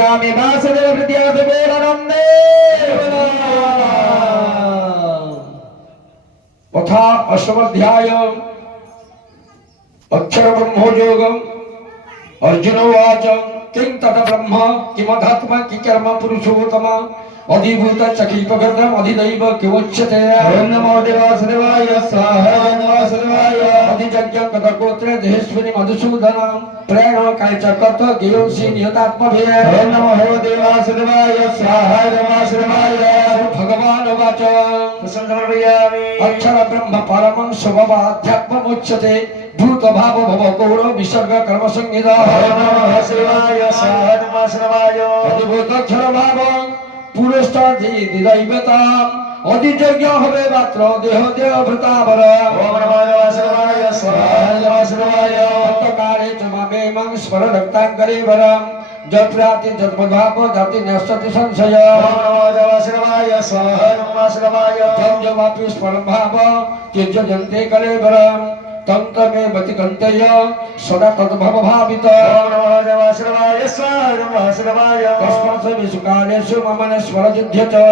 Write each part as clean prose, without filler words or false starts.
समर्पयामि वासुदेव प्रत्यादेवोरनन्दे तथा अष्टमाध्याय अक्षर ब्रह्मयोगम अर्जुन उवाच किं तत् ब्रह्म किमध्यात्म किकर्म पुरुषोत्तम अधिभूत सखीपगर्दम अधिदैव किमुच्यते ओम नमो देवासुदेवाय स्वाहा वासुदेवाय अधिजज्ञ कथकोत्र देहेश्वरी मधुसूदन प्रेण कालचक्रत गियोसि नियतात्मभे ओम नमो देवासुदेवाय स्वाहा वासुदेवाय भगवान वाच समर्पयामि अक्षर ब्रह्म परमं स्वभावाध्यात्ममुच्यते भूत भाव भव गौर विसर्ग कर्म संहिता ओम नमः शिवाय स्वाहा वासुदेवाय अधिभूत अक्षर भाव पुरस्तादि दिदैवताम अधिजज्ञ हवे मात्र देह देवभृतावर ओम नमः वासुदेवाय स्वाहा वासुदेवाय अंतकाले च मामे मं स्मर रक्तांकरे वरम जत्राति जन्मभाव जाति नश्यति संशय ओम नमः वासुदेवाय स्वाहा वासुदेवाय जन्मवापि स्मरण भाव त्यज्य जन्ते कले वरम तम तमे बतिकंतय सदा तद्भव भावित ओम नमः वासुदेवाय स्वाहा वासुदेवाय तस्मात् विसुकालेषु मम स्मर युध्य च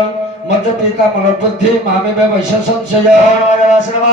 मज्ज प्रीता मन बुद्धि मामे वैश्य संशय ओम नमः वासुदेवाय